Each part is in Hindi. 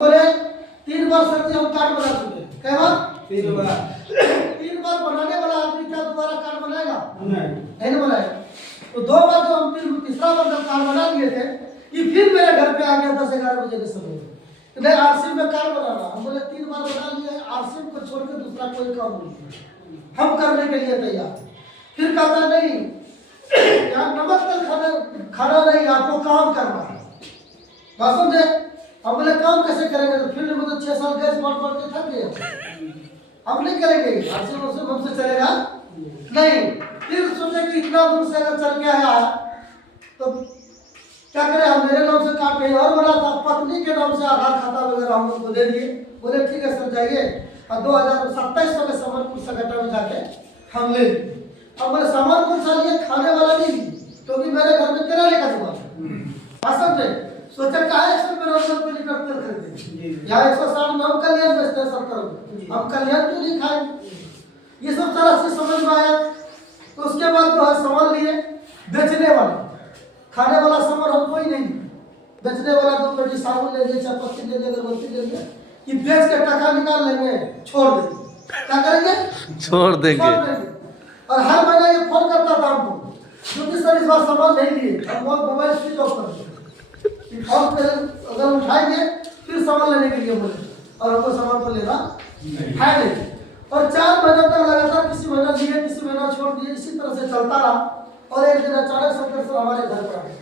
बोले 3 बार सब्जी हम कार्ड बना चुके हैं। क्या बात? 3 बार। 3 बार बनाने वाला आदमी क्या दोबारा कार्ड बनाएगा? नहीं नहीं बनाएगा। तो 2 बार जो हम तीसरा बार जब कार्ड बना लिए थे, ये फिर मेरे घर पे आ गया 10-11 बजे के समय में। तो नहीं आरसीएम में कार्ड बनाना। हम बोले 3 बार बना लिए, आरसीएम को छोड़ के दूसरा कोई काम नहीं हम करने के लिए तैयार। फिर कहता नहीं यार नमक तेल खाना नहीं, आपको काम करना है। बात समझे? अब बोले काम कैसे करेंगे? तो फील्ड में तो 6 साल गैस बढ़ के थक गए, हम नहीं करेंगे। हमसे चलेगा नहीं। फिर सोचे कि इतना दूर से अगर चल के आया तो क्या करें, हम मेरे नाम से कार्ड कहीं और बना था, पत्नी के नाम से आधार खाता वगैरह हम उनको दे दिए। बोले ठीक है सर जाइए, और 2700 के सामानपुर संगठन में जाके हम ले लिए। अब बोले सामान कौन सा लिए? खाने वाला नहीं, क्योंकि मेरे घर में किराने का दुकान है। सोचा कहा 150 लीटर तेल खरीदे, यहाँ 160 में हम कल्याण बेचते हैं 70 में, हम कल्याण क्यों नहीं खाएंगे? ये सब सारा चीज समझ में आया। तो उसके बाद जो है सामान लिए, बेचने वाला, खाने वाला सामान हमको ही नहीं। बेचने वाला 2 पेटी साबुन ले लिए, चायपत्ती ले लिए, अगरबत्ती ले लिए, कि बेच के टका निकाल लेंगे, छोड़ देंगे। क्या करेंगे? छोड़ देंगे। और हर महीना ये फोन करता था हमको, क्योंकि सर इस बार सामान नहीं लिए, हम मोबाइल स्विच ऑफ कर दिए। फोन पे अगर उठाएंगे फिर सामान लेने के लिए बोले, और हमको सामान तो लेना है नहीं। और 4 महीने तक लगातार किसी महीना लिए, किसी महीना छोड़ दिए, इसी तरह से चलता रहा। और एक दिन अचानक संकट से हमारे घर पर आ गए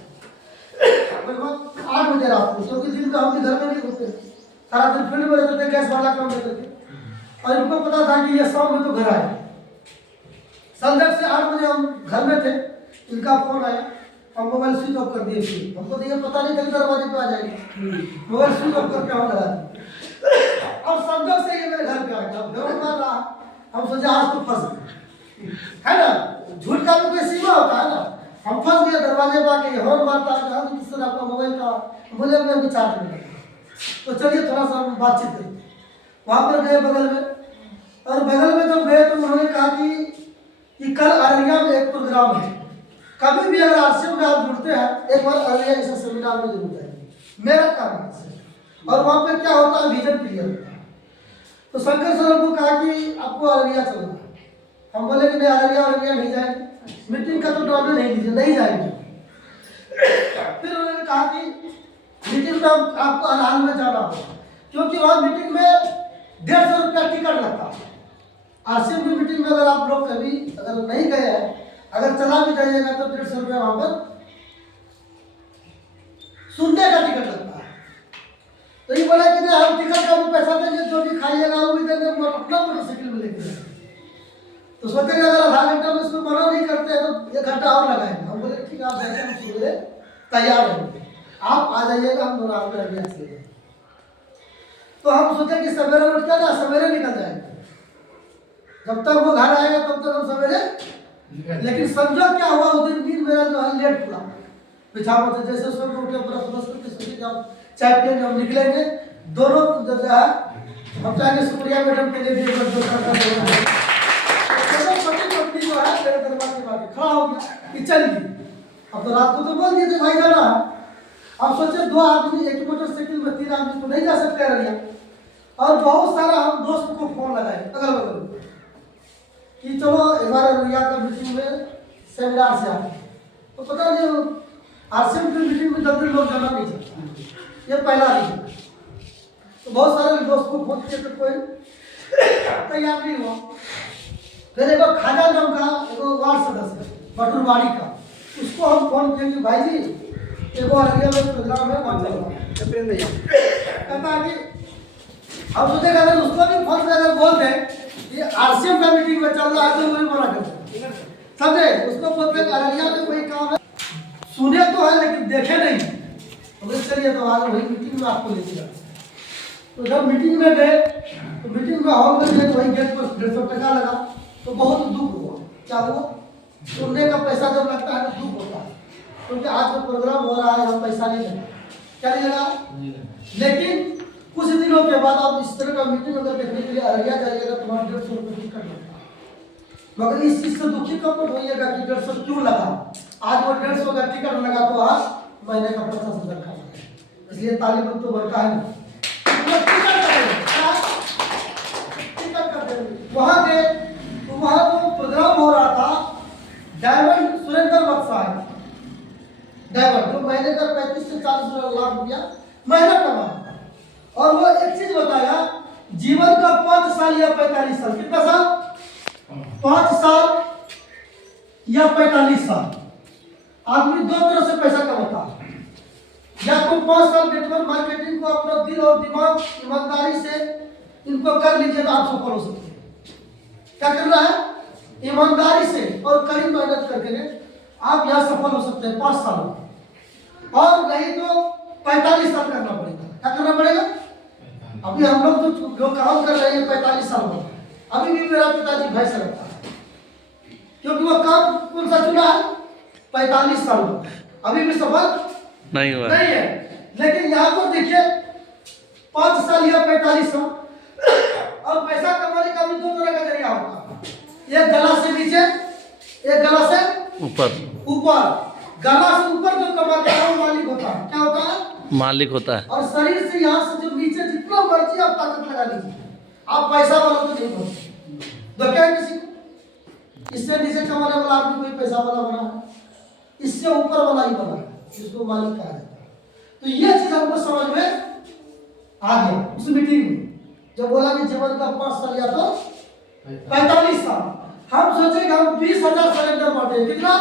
8 बजे रात को, क्योंकि दिन में हम भी घर में नहीं होते, सारा दिन फील्ड में रहते थे, गैस वाला काम लेते थे। और इनको पता था कि ये शाम में तो घर आए। संध्या से 8 बजे हम घर में थे, इनका फोन आया, हम मोबाइल स्विच ऑफ कर दिए। फिर हमको तो ये पता नहीं था कि दरवाजे पे आ जाएंगे, मोबाइल स्विच ऑफ करके हम लगा दिए। और संध्या से ये मेरे घर पे आ गया, घर मार रहा। हम सोचे आज तो फंस गए, है ना? झूठ का भी कोई सीमा होता है ना। हम फंस गए, दरवाजे पे आके हॉर्न मारता है, किस तरह आपका मोबाइल का? बोले मैं अभी चार्ज में लगा। तो चलिए थोड़ा सा हम बातचीत करें। वहाँ पर गए बगल में, और बगल में जब गए तो उन्होंने कहा कि कल अररिया में एक प्रोग्राम है, कभी भी अगर आरसीएम में आप जुड़ते हैं एक बार अररिया ऐसे सेमिनार में जरूर जाएंगे, मेरा काम है। और वहाँ पे क्या होता है, विजन क्लियर होता है। तो शंकर सर को कहा कि आपको अररिया चलना है। हम बोले कि नहीं अररिया नहीं जाएंगे, मीटिंग का तो डॉक्टर नहीं लीजिए, नहीं जाएंगे। फिर उन्होंने कहा कि मीटिंग में आपको अरहाल में जाना होगा, क्योंकि वहाँ मीटिंग में 150 रुपया टिकट लगता है। आरसीएम की मीटिंग में अगर आप लोग कभी अगर नहीं गए हैं, अगर चला भी जाइएगा तो 150 रुपया वहां पर सुनने का टिकट लगता है। तो ये बोला कि नहीं हम टिकट का भी पैसा देंगे, जो भी खाइएगा वो भी देंगे, अपना मोटरसाइकिल में लेके जाएंगे। तो सोचेंगे अगर आधा घंटा में इसको मना नहीं करते हैं तो 1 घंटा और लगाएंगे। हम बोले ठीक है आप जाइए, हम सुबह तैयार रहेंगे, आप आ जाइएगा, हम दोनों आपके अररिया से। तो हम सोचे कि सवेरे उठ कर ना सवेरे निकल जाएंगे, जब तक वो घर आएगा तब तक हम सवेरे। लेकिन समझो क्या हुआ, उस दिन मेरा जो है लेट पूरा बिछावा से जैसे सुबह उठे ब्रश करके सोचे जब चाय पिएंगे हम निकलेंगे। दोनों जो है हम चाहेंगे सुप्रिया मैडम के लिए भी जो पत्नी जो है मेरे दरवाजे के आगे खड़ा हो गया कि चलिए। अब तो रात को तो बोल दिए थे भाई जाना है। अब सोचे 2 आदमी एक मोटरसाइकिल में 3 आदमी तो नहीं जा सकते अररिया। और बहुत सारा हम दोस्त को फोन लगाए अगल बगल कि चलो एक बार अररिया का मीटिंग में सेमिनार से आए। तो पता नहीं आरसीएम की मीटिंग में जल्दी लोग जाना नहीं चाहते, ये पहला दिन। तो बहुत सारे दोस्त को फोन किए तो कोई तैयार नहीं हुआ। फिर एक खाजा नाम का एक वार्ड सदस्य बटुरवाड़ी का, उसको हम फोन किए कि भाई जी एक अररिया में प्रोग्राम है, वहाँ कहता है कि अब सोचेगा अगर उसको भी फोन पे अगर बोल दें ये आरसीएम का मीटिंग में चल रहा है तो वही मना करते हैं, समझे? उसको बोलते हैं अररिया में कोई काम है, सुने तो है लेकिन देखे नहीं। तो चलिए तो आज वही मीटिंग में आपको लेके जाए। तो जब मीटिंग में गए तो मीटिंग में हॉल में गए तो वही गेट पर 150 टका लगा। तो बहुत दुख हुआ। क्या हुआ? सुनने का पैसा जब लगता है तो दुख होता है, क्योंकि आज जो प्रोग्राम हो रहा है हम पैसा नहीं लगा, क्या नहीं लगा। लेकिन कुछ दिनों के बाद आप इस तरह का मीटिंग अगर देखने के लिए अररिया जाइएगा तो वहाँ 150 रुपये टिकट लगता है। मगर इस चीज से दुखी कब मत होइएगा कि 150 क्यों लगा। आज वो 150 का टिकट लगा तो आज महीने का 50,000 का, इसलिए ताली बंद तो बनता है। वहां गए तो वहां जो प्रोग्राम हो रहा था, डायमंड सुरेंद्र बख्शाय डायमंड, जो महीने का 35 से 40 लाख रुपया महीना कमा, और वो एक चीज बताया, जीवन का 5 साल या 45 साल, कितना साल, 5 साल या 45 साल आदमी दो तरह से पैसा कमाता है। या तो 5 साल नेटवर्क मार्केटिंग को अपना दिल और दिमाग ईमानदारी से इनको कर लीजिए तो आप सफल हो सकते हैं। क्या करना है, ईमानदारी से और कड़ी मेहनत करके आप यहाँ सफल हो सकते हैं 5 साल में, और नहीं तो 45 साल करना पड़ेगा। क्या करना पड़ेगा, अभी हम लोग जो काम कर रहे हैं 45 साल में, अभी भी मेरा पिताजी भय से लगता है, क्योंकि वो काम कौन सा चुना है, 45 साल में, अभी भी सफल नहीं हुआ नहीं है। लेकिन यहाँ पर देखिए 5 साल या 45 साल, और पैसा कमाने का भी 2 तरह का जरिया होता है, एक गला से नीचे, एक गला से ऊपर। गला से ऊपर जो कमाता है वो मालिक होता है। क्या होता है, मालिक होता है। और शरीर से यहाँ से जो नीचे जितना मर्जी आप ताकत लगा लीजिए, आप पैसा वाला तो नहीं बनते। तो क्या किसी इससे नीचे कमाने वाला आदमी कोई पैसा वाला बना है, इससे ऊपर वाला ही बना है, जिसको मालिक कहा जाता है। तो ये चीज हमको समझ में आ गया उस मीटिंग में, जब बोला कि जीवन का 5 साल या तो 45 साल। हम सोचे कि हम 20,000 सिलेंडर बांटे, कितना,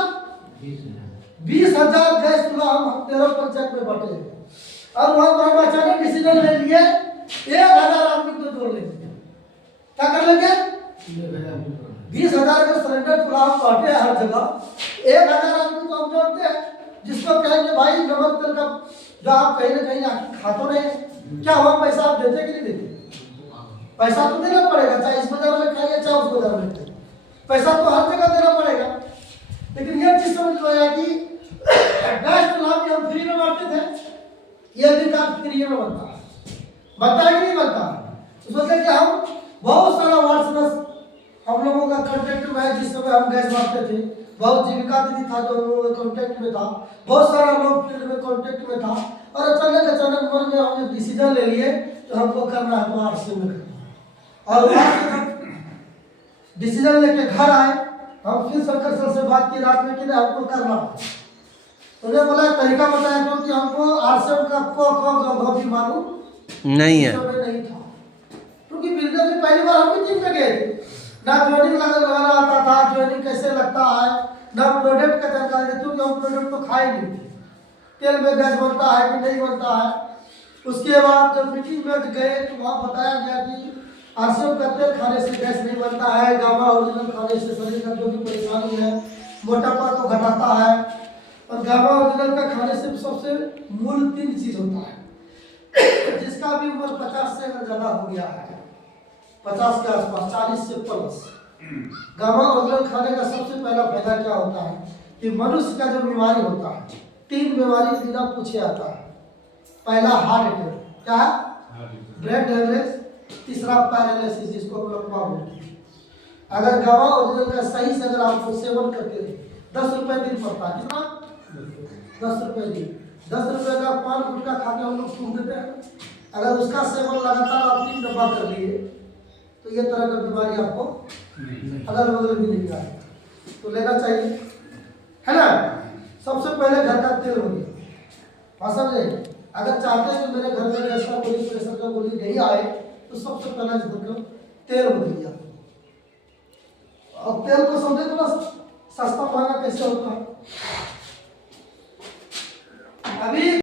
20,000 गैस चूल्हा हम 13 पंचायत में बांटे, और वहां पर हम अचानक डिसीजन ले लिए 1,000 आदमी को जोड़ लेंगे। क्या कर लेंगे, 20,000 का सिलेंडर चूल्हा हम बांटे हर जगह, 1,000 आदमी को हम जोड़ते हैं, जिसको कहेंगे भाई नमक तेल का जो आप कहीं ना कहीं आके खा तो रहे, क्या हुआ, पैसा आप देते कि नहीं देते, पैसा तो देना पड़ेगा, चाहे इस बाजार में खाइए चाहे उस बाजार में खाइए, पैसा तो हर जगह देना पड़ेगा। लेकिन यह चीज समझ लो यार कि गैस चूल्हा भी हम फ्री में बांटते थे, यह भी काम फ्री में बनता है कि नहीं बनता। तो सोचे कि हम बहुत सारा व्हाट्सएप हम लोगों का कॉन्टेक्ट में है, जिस समय हम गैस बांटते थे, बहुत जीविका दीदी था जो हम लोगों के कॉन्टेक्ट में था, बहुत सारा लोग फील्ड में कॉन्टेक्ट में था, और अचानक मन में हमने डिसीजन ले लिए तो हमको करना है तो आरसी में करना। और डिसीजन लेके घर आए, हम फिर शंकर सर से बात की रात में कि हमको करना है, तो उन्हें बोला तरीका बताया क्योंकि हमको आरसीएम का को भी मालूम नहीं है, नहीं था, क्योंकि बिजनेस में पहली बार हम भी टीम पे गए थे, ना ज्वाइनिंग लगाना आता था, ज्वाइनिंग कैसे लगता है, ना प्रोडक्ट का जानकारी थी, क्योंकि हम प्रोडक्ट तो खाए नहीं थे, तेल में गैस बनता है कि नहीं बनता है। उसके बाद जब मीटिंग में गए तो वहाँ बताया गया कि आरसीएम का तेल खाने से गैस नहीं बनता है, गामा ओरिजिनल खाने से शरीर का जो भी परेशानी है, मोटापा को घटाता है, और गामा ओरिजिनल का खाने से सबसे मूल 3 चीज होता है, जिसका भी उम्र 50 से अगर ज्यादा हो गया है, 50 के आसपास, 40 से प्लस, गामा ओरिजिनल खाने का सबसे पहला फायदा क्या होता है कि मनुष्य का जो बीमारी होता है, 3 बीमारी बिना पूछे आता है। पहला हार्ट अटैक, क्या है, ब्रेन हेमरेज, तीसरा पैरालिसिस, जिसको हम लोग बोलते हैं। अगर गामा ओरिजिनल का सही से अगर आप सेवन करते थे, 10 रुपए दिन पड़ता है, कितना, 10 रुपए दिन, 10 रुपए का पान गुटखा खा के हम लोग सूख देते हैं। अगर उसका सेवन लगातार आप 3 दफा कर लिए तो ये तरह का बीमारी आपको अगल बगल मिलेगा, तो लेना चाहिए, है ना। सबसे पहले घर का तेल हो गया, समझे। अगर चाहते हैं कि मेरे घर में गैस का गोली, प्रेशर का गोली नहीं आए, तो सबसे पहला तेल हो गया। अब तेल को समझे थोड़ा सस्ता महंगा कैसे होता है,